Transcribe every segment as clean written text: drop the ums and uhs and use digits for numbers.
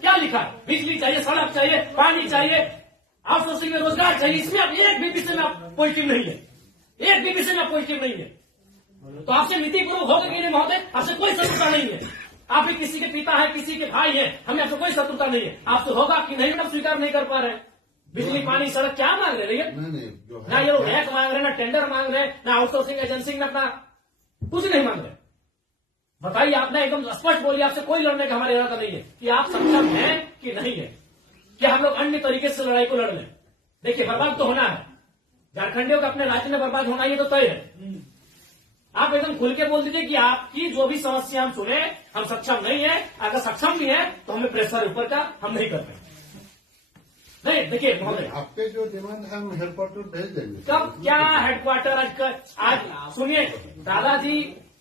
क्या लिखा है? बिजली चाहिए, सड़क चाहिए, पानी चाहिए, आउटसोर्सिंग में रोजगार चाहिए। इसमें आप एक भी विषय में आप पॉजिटिव नहीं है, एक भी विषय में आप पॉजिटिव नहीं है। तो आपसे नीतिपूर्वक होगा कि नहीं महोदय? आपसे कोई शत्रुता नहीं है। आप भी किसी के पिता है, किसी के भाई है, हमें आपसे कोई शत्रुता नहीं है। आपसे होगा कि नहीं, मतलब स्वीकार नहीं कर पा रहे हैं। बिजली, पानी, सड़क क्या मांग रहे हैं? ना ये लोग रैक मांग रहे हैं, ना टेंडर मांग रहे हैं, ना आउटसोर्सिंग एजेंसी में अपना कुछ नहीं मांग रहे। बताइए, आपने एकदम स्पष्ट बोलिए, आपसे कोई लड़ने का हमारा इरादा नहीं है कि आप सक्षम हैं कि नहीं है, कि हम लोग अन्य तरीके से लड़ाई को लड़ लें। देखिए, बर्बाद तो होना है, झारखंडियों का अपने राज्य में बर्बाद होना, ये तो तय है। आप एकदम खुल के बोल दीजिए कि आपकी जो भी समस्या हम सुने, हम सक्षम नहीं है। अगर सक्षम भी है तो हमें प्रेशर ऊपर का हम नहीं कर रहे। नहीं, देखिए महोदय, आपके जो डिमांड है हम हेडक्वार्टर भेज देंगे। कब क्या हेडक्वार्टर? आज सुनिए, दादाजी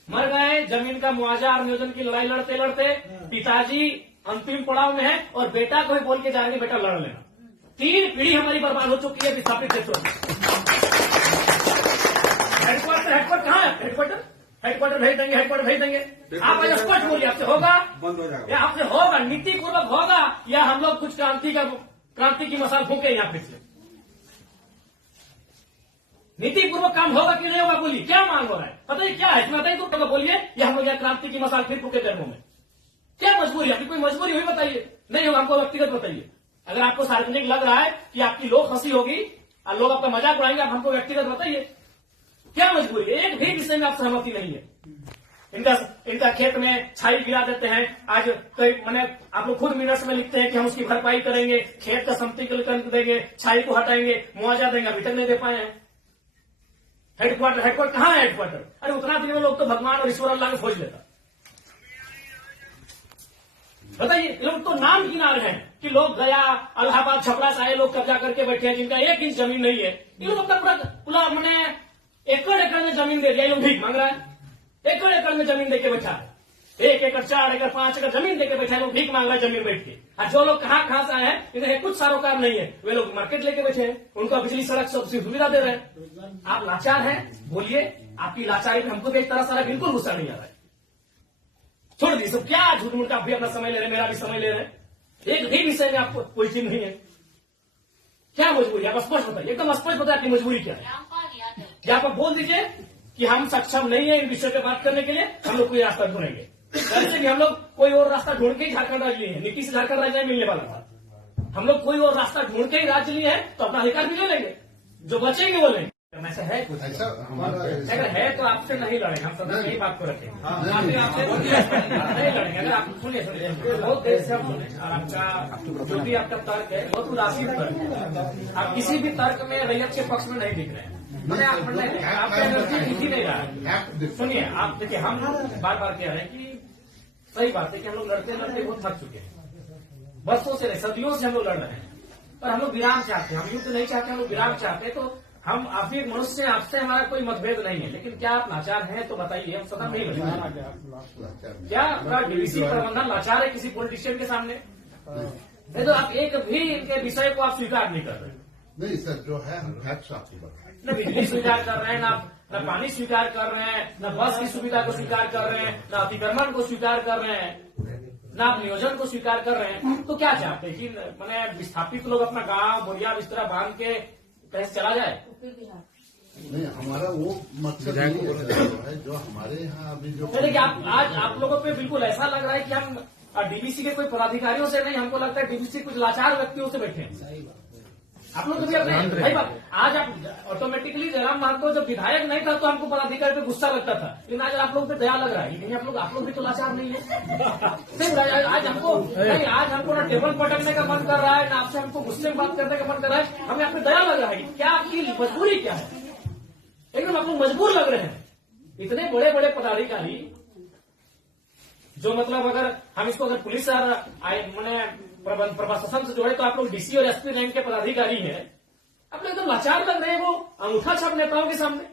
मर गए, जमीन का मुआवजा और नियोजन की लड़ाई लड़ते लड़ते पिताजी अंतिम पड़ाव में है, और बेटा को ही बोल के जाएंगे बेटा लड़ लेना। 3 पीढ़ी हमारी बर्बाद हो चुकी है विस्थापित क्षेत्रों में। हेडक्वार्टर कहाँ है? हेडक्वार्टर भेज देंगे, हेडक्वार्टर भेज देंगे। आप आज स्पष्ट बोलिए, आपसे होगा बंद हो जाएगा, या आपसे होगा नीतिपूर्वक होगा, या हम लोग कुछ क्रांति की मसाल फूके यहाँ फिर से? नीतिपूर्वक काम होगा कि नहीं होगा? बोलिए, क्या मांग हो रहा है? पता है क्या है इसमें? बताइए तो बोलिए, या हम लोग यहाँ क्रांति की मसाल फिर फूके कर्मों में? क्या मजबूरी है? आपकी कोई मजबूरी हुई बताइए। नहीं होगा, हमको व्यक्तिगत बताइए। अगर आपको सार्वजनिक लग रहा है कि आपकी लोग हंसी होगी और लोग आपका मजाक उड़ाएंगे, आप हमको व्यक्तिगत बताइए, क्या मजबूरी है? एक भी विषय में आप सहमति नहीं है। इनका खेत में छाई गिरा देते हैं। आज मैंने आप लोग खुद मिनट्स में लिखते हैं कि हम उसकी भरपाई करेंगे, खेत का समतलीकरण देंगे, छाई को हटाएंगे, मुआवजा देंगे, अभी तक नहीं दे पाए हैं। हेडक्वार्टर कहाँ है? हेडक्वार्टर, अरे उतना दिन में लोग तो भगवान और ईश्वर अल्लाह में खोज लेता। बताइए, लोग तो नाम गिना रहे हैं कि लोग गया, इलाहाबाद, छपरा से आए लोग कब्जा करके बैठे हैं, जिनका 1 इंच जमीन नहीं है। ये लोग अपना पूरा मैंने एकड़ में जमीन दे दिया। ये लोग भीख मांग रहा है, एकड़ में जमीन देके बैठा है। 1 एकड़, 4 एकड़, 5 एकड़ जमीन देके बैठा है, लोग भीख मांग रहा है जमीन बैठ के। और जो लोग कहाँ से आए हैं, इन्हें कुछ सारोकार नहीं है, वे लोग मार्केट लेके बैठे हैं, उनको बिजली, सड़क, सब सुविधा दे रहे हैं। आप लाचार हैं, बोलिए। आपकी लाचारी में हमको भी एक तरह सारा बिल्कुल गुस्सा नहीं आ रहा है। छोड़ दी सब, क्या झूठ मूठ का भी अपना समय ले रहे, मेरा भी समय ले रहे हैं। एक भी विषय में आपको कोई चीज नहीं है। क्या मजबूरी? आप स्पष्ट बताइए, एकदम स्पष्ट बताइए आपकी मजबूरी क्या है। क्या आप बोल दीजिए कि हम सक्षम नहीं है इन विषय पे बात करने के लिए, हम लोग कोई रास्ता ढूंढेंगे। जैसे कि हम लोग कोई और रास्ता ढूंढ के ही झारखंड राज्य लिए हैं। नीति से झारखंड राज्य नहीं मिलने वाला था। हम लोग कोई और रास्ता ढूंढ के ही राज्य लिए हैं, तो अपना अधिकार भी ले लेंगे, जो बचेंगे वो लेंगे। ऐसा है कुछ? अगर है तो आपसे नहीं लड़ेंगे, हम सदा यही बात को रखेंगे। आपसे नहीं लड़ेंगे। अगर आप सुनिए बहुत देर से हम सुने, और आपका जो भी आपका तर्क है बहुत उदासीन तर्क है। आप किसी भी तर्क में रैयत के पक्ष में नहीं दिख रहे हैं। आपका एनर्जी दिख ही नहीं रहा है। सुनिए, आप देखिए, हम बार बार कह रहे हैं कि सही बात है कि हम लोग लड़ते लड़ते बहुत थक चुके हैं। बरसों से नहीं, सदियों से हम लोग लड़ रहे हैं, पर हम लोग विराम चाहते हैं। हम युद्ध नहीं चाहते, हम लोग विराम चाहते हैं। तो हम आप भी मनुष्य, आपसे हमारा कोई मतभेद नहीं है, लेकिन क्या आप लाचार हैं तो बताइए, हम सदा नहीं लड़ेंगे। क्या आपका डीवीसी प्रबंधन लाचार है किसी पॉलिटिशियन के सामने? नहीं तो आप एक भी इनके विषय को आप स्वीकार नहीं कर रहे। नहीं सर, जो है हम फैक्ट्स आपको बताएं। न बिजली स्वीकार कर रहे हैं, न पानी स्वीकार कर रहे हैं, न बस की सुविधा को स्वीकार कर रहे हैं, न अतिक्रमण को स्वीकार कर रहे हैं, न आप नियोजन को स्वीकार कर रहे हैं। तो क्या चाहते हैं कि मैंने विस्थापित लोग अपना गांव, बोरिया, बिस्तरा बांध के कहीं चला जाए? नहीं, हमारा वो मकसद नहीं है जो हमारे यहाँ अभी जो। देखिए, आज आप लोगों पे बिल्कुल ऐसा लग रहा है कि हम डीवीसी के कोई पदाधिकारियों से नहीं, हमको लगता है डीवीसी कुछ लाचार व्यक्तियों से बैठे हैं। आप लोग भी अपने भाई बात, आज आप ऑटोमेटिकली जयराम महतो जब विधायक नहीं था तो हमको पदाधिकारी पे गुस्सा लगता था, लेकिन आज आप लोग पे दया लग रहा है। लेकिन आप लोग भी तो लाचार नहीं है। आज हमको ना टेबल पटकने का मन कर रहा है, ना आपसे हमको गुस्से में बात करने का मन कर रहा है। हमें आप पे दया लग रहा है। क्या आपकी मजबूरी क्या है? एकदम आप लोग मजबूर लग रहे हैं। इतने बड़े बड़े पदाधिकारी जो मतलब अगर हम इसको अगर पुलिस मैंने प्रशासन से जोड़े तो आप लोग डीसी और एसपी रैंक के पदाधिकारी हैं। आप लोग एकदम लाचार लग रहे हैं वो अंगूठा छाप नेताओं के सामने।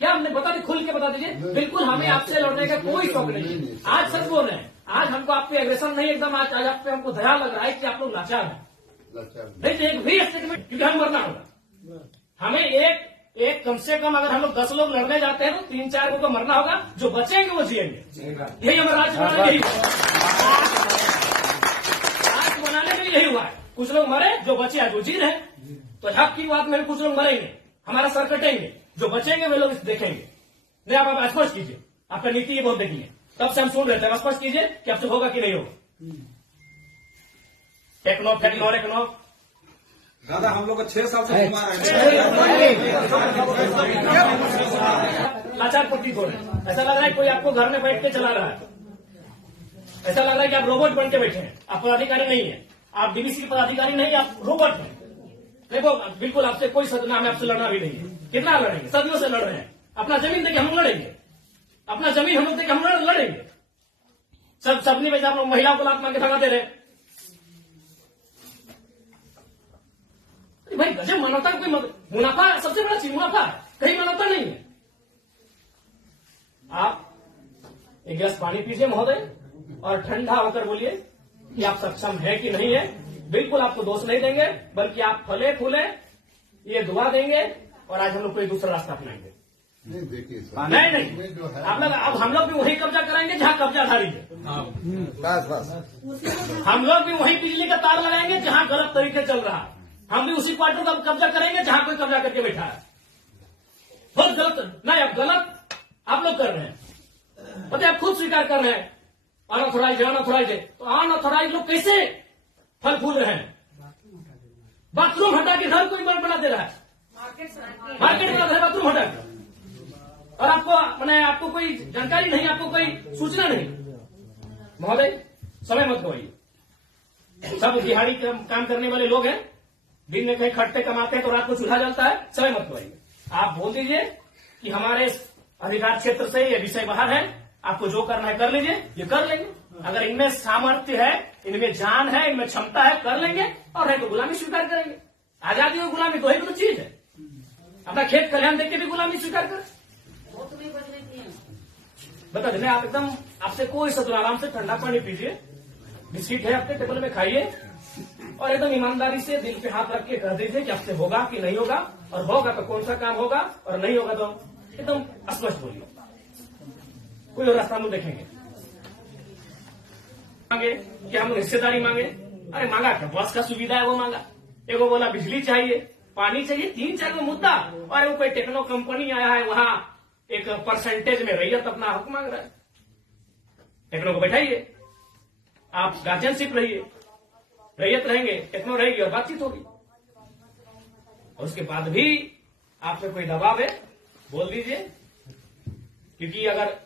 क्या हमने बता दी, खुल के बता दीजिए। बिल्कुल हमें आपसे लड़ने का कोई शौक नहीं है। आज सच बोल रहे हैं, आज हमको आप पे एग्रेशन नहीं, एकदम आज आप पे हमको दया लग रहा है कि आप लोग लाचार हैं। नहीं तो एक भी स्टेटमेंट, क्योंकि हम मरना होगा। हमें एक कम से कम अगर हम लोग 10 लोग लड़ने जाते हैं तो 3-4 को तो मरना होगा, जो बचेंगे वो जिएंगे। यही हमारा राज्य कुछ लोग मरे, जो बचे आज वो जी रहे। तो हक की बात में कुछ लोग मरेंगे, हमारा सर कटेंगे, जो बचेंगे वे लोग देखेंगे। नहीं, आप स्पष्ट कीजिए, आपका नीति ये बहुत देखिए, तब से हम सुन रहे थे। स्पष्ट कीजिए कि आपसे होगा कि नहीं होगा। टेक्नो फेक्नो रेक्नो दादा हम लोग को 6 साल से घुमा रहे हैं। लाचार प्रतीत हो रहे हैं। ऐसा लग रहा है कोई आपको घर में बैठ के चला रहा है। ऐसा लग रहा है कि आप रोबोट बन के बैठे हैं। आप पदाधिकारी नहीं है, आप डीबीसी के पदाधिकारी नहीं, आप रोबोट हैं। देखो बिल्कुल आपसे कोई सदना हमें आपसे लड़ना भी नहीं है। कितना लड़ेंगे, सदियों से लड़ रहे हैं। अपना जमीन देके हम लड़ेंगे, अपना जमीन हम लोग देके हम लड़ेंगे। सबने वैसे आप लोग महिलाओं को लात मार के भगा दे रहे। भाई गजब मानवता का कोई मुनाफा, सबसे बड़ा चीज मुनाफा है, कहीं मानवता नहीं है। आप एक गिलास पानी पीजिए महोदय और ठंडा होकर बोलिए कि आप सक्षम है कि नहीं है। बिल्कुल आपको दोष नहीं देंगे, बल्कि आप फले फूले ये दुआ देंगे और आज हम लोग कोई दूसरा रास्ता अपनाएंगे। नहीं देखिए नहीं जो है आप लोग, अब हम लोग भी वही कब्जा कराएंगे जहां कब्जाधारी है। बस हम लोग भी वही बिजली का तार लगाएंगे जहां गलत तरीके चल रहा है। हम भी उसी क्वार्टर का कब्जा करेंगे जहां कोई कब्जा करके बैठा है। बहुत गलत, नहीं अब गलत आप लोग कर रहे हैं, पता है, आप खुद स्वीकार कर रहे हैं। अनऑथोराइज है, तो अनऑथोराइज लोग कैसे फल फूल रहे हैं? बाथरूम हटा के घर कोई बना दे रहा है, मार्केट बना दे रहा है बाथरूम हटा के, और आपको कोई जानकारी नहीं, आपको कोई सूचना नहीं। महोदय समय मत गवाइए। सब दिहाड़ी काम करने वाले लोग हैं, दिन में कहीं खटते कमाते हैं तो रात को चूल्हा जलता है। समय मत गवाइए। आप बोल दीजिए कि हमारे अधिकार क्षेत्र से ये विषय बाहर है, आपको जो करना है कर लीजिए, ये कर लेंगे। अगर इनमें सामर्थ्य है, इनमें जान है, इनमें क्षमता है, कर लेंगे, और है तो गुलामी स्वीकार करेंगे। आजादी और गुलामी दो ही तो चीज है। अपना खेत खलिहान देख के भी गुलामी स्वीकार करें। बता देने आप एकदम, आपसे कोई सदुर, आराम से ठंडा पानी पीजिए, बिस्किट है आपके टेबल में खाइए, और एकदम ईमानदारी से दिल पे हाथ रख के कह दीजिए कि आपसे होगा कि नहीं होगा, और होगा तो कौन सा काम होगा, और नहीं होगा तो एकदम स्पष्ट बोलिए। कोई और रास्ता हम लोग देखेंगे। मांगे कि हम हिस्सेदारी मांगे, अरे मांगा क्या, बस का सुविधा है वो मांगा। एगो बोला बिजली चाहिए, पानी चाहिए, 3-4 को मुद्दा, और वो कोई टेक्नो कंपनी आया है वहां एक परसेंटेज में रैयत अपना हक मांग रहा है। टेक्नो को बैठाइए, आप गार्जियनशिप रहिए, रैयत रहेंगे, टेक्नो रहेगी और बातचीत होगी। और उसके बाद भी आप पे कोई दबाव है, बोल दीजिए, क्योंकि अगर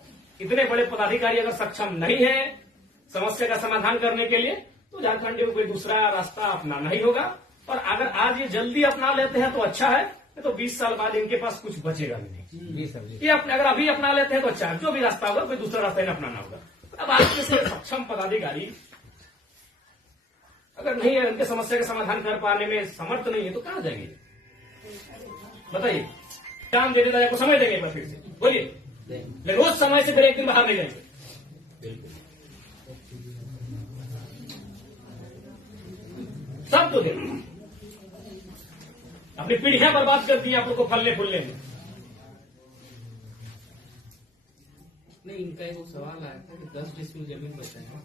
इतने बड़े पदाधिकारी अगर सक्षम नहीं है समस्या का समाधान करने के लिए, तो झारखंड में कोई दूसरा रास्ता अपनाना ही होगा। और अगर आज ये जल्दी अपना लेते हैं तो अच्छा है, तो 20 साल बाद इनके पास कुछ बचेगा भी नहीं। ये अगर अभी अपना लेते हैं तो अच्छा है, जो भी रास्ता होगा कोई दूसरा रास्ता इन्हें अपनाना होगा। अब आज जैसे सक्षम पदाधिकारी अगर नहीं है, उनके समस्या का समाधान कर पाने में समर्थ नहीं है, तो कहां जाएंगे? बताइए, काम दे देता है को समय देंगे फिर से, बोलिए। लेकिन रोज समय से फिर एक दिन बाहर नहीं जाएंगे। सब तो देंगे, अपनी पीढ़ियां बर्बाद कर दी आप लोग को फलने फूलने में। नहीं, इनका एक सवाल आया था कि 10 डिसमिल जमीन बचा है,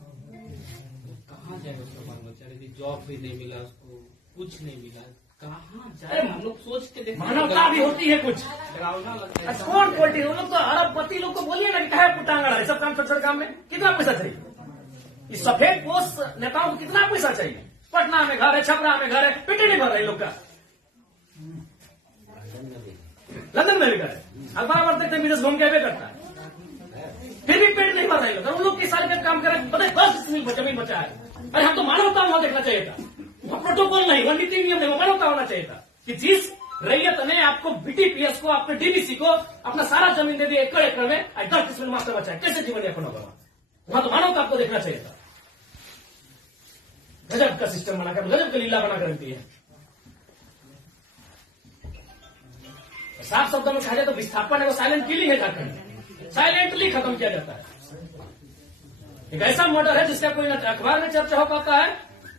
कहाँ जाए उसका बाल बच्चा? यदि जॉब भी नहीं मिला उसको, कुछ नहीं मिला, कहाँ जाए? हम लोग सोच के देखते, मानवता भी होती है कुछ। डरावना लगता है। कौन पॉलिटिक्स, हम लोग तो अरबपति लोग को बोलिए ना कि क्या है पुटांगड़ा है, सब काम छोटे काम में कितना पैसा चाहिए? इस सफेद पोस्ट नेताओं को कितना पैसा चाहिए? पटना में घर है, छपरा में घर है, पेटे नहीं भर रहे लोग का। लंदन में भी घर है, अखबार पढ़ते थे, विदेश घूम के भी करता है, फिर भी पेट नहीं भर रहे लोग। उन लोग किस साल का काम कर रहे हैं, बताए 10 डिसमिल जमीन बचा है। अरे हम तो मानवता वहां देखना चाहिए था, वहां प्रोटोकॉल नहीं, वहां नीति नियम नहीं, मानवता होना चाहिए था कि जिस रैयत ने आपको बीटीपीएस को, आपके डीबीसी को अपना सारा जमीन दे दिया एकड़ एकड़ में, 10 डिसमिल मास्टर बचा है, कैसे जीवन यापन होगा? वहां तो मानवता आपको देखना चाहिए था। गजब का सिस्टम बनाकर, गजब का लीला बनाकर रखती है। साफ शब्दों में कहा जाए तो विस्थापन है, वो साइलेंट किलिंग है झारखंड, साइलेंटली खत्म किया जाता है। एक ऐसा मर्डर है जिसका कोई न अखबार में चर्चा हो पाता है,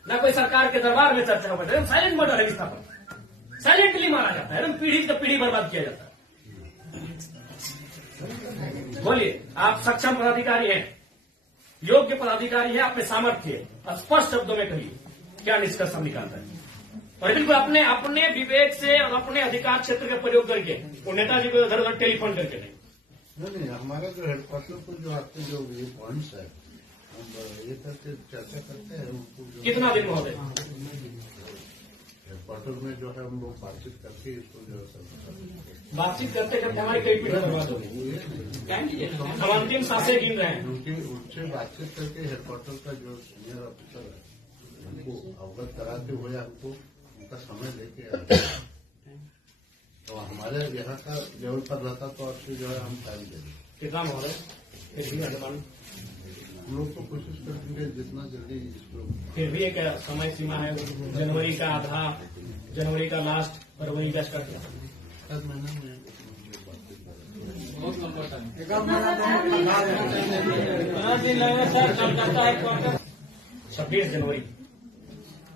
न कोई सरकार के दरबार में चर्चा हो पाता है। साइलेंट मर्डर है विस्थापन, साइलेंटली मारा जाता है, एकदम पीढ़ी से पीढ़ी बर्बाद किया जाता है। बोलिए, आप सक्षम पदाधिकारी हैं, योग्य पदाधिकारी हैं, आप में सामर्थ्य है, स्पष्ट शब्दों में कहिए क्या निष्कर्ष हम निकालता है? और बिल्कुल अपने अपने विवेक से और अपने अधिकार क्षेत्र का प्रयोग करके वो नेताजी को उधर उधर टेलीफोन करके नहीं। हमारा जो हेडक्वार्टर पर जो आपके जो ये पॉइंट्स है हम ये करके चर्चा करते हैं उनको कितना दिन महोदय? हेडक्वार्टर में जो है हम लोग बातचीत करके इसको जो है सब बातचीत करते करते हमारी कई पीढ़ी बर्बाद हो गई। हम अंतिम सांसें गिन रहे हैं। उनसे बातचीत करके हेडक्वार्टर का जो सीनियर ऑफिसर है उनको अवगत कराते हुए हमको उनका समय लेके आते हैं। तो हमारे यहाँ का लेवल पर रहता तो आपसे जो है हम टाइम दे दें। कितना महोदय? फिर भी अनुमान हम लोग तो कोशिश करेंगे जितना जल्दी इसको। फिर भी एक समय सीमा है, जनवरी का आधा, जनवरी का लास्ट, फरवरी का स्टार्ट। हर महीने में बहुत लंबा टाइम। 26 जनवरी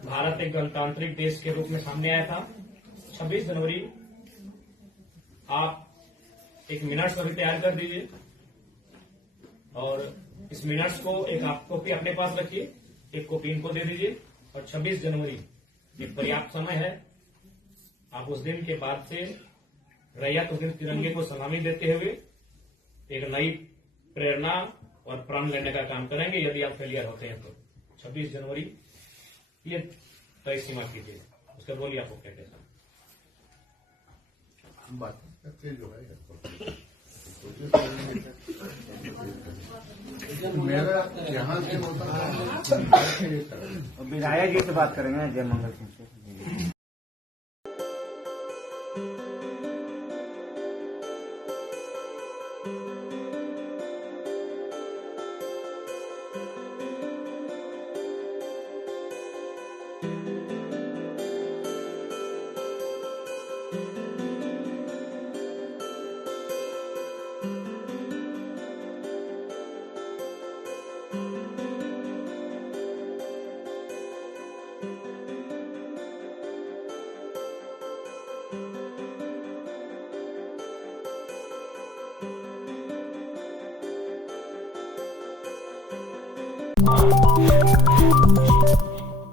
भारत एक गणतांत्रिक देश के रूप में सामने आया था। 26 जनवरी आप एक मिनट्स अभी तैयार कर दीजिए और इस मिनट्स को एक आप कॉपी अपने पास रखिए, एक कॉपी इनको दे दीजिए। और 26 जनवरी एक पर्याप्त समय है। आप उस दिन के बाद से रैयत उस दिन तिरंगे को सलामी देते हुए एक नई प्रेरणा और प्राण लेने का काम करेंगे। यदि आप फेलियर होते हैं तो 26 जनवरी ये तय सीमा कीजिए। उसके बोलिए आपको क्या कहना है? हम बात करके जो है कोशिश करेंगे। मेरा यहाँ से होता है विधायक जी से बात करेंगे जय मंगल सिंह से। Thank you.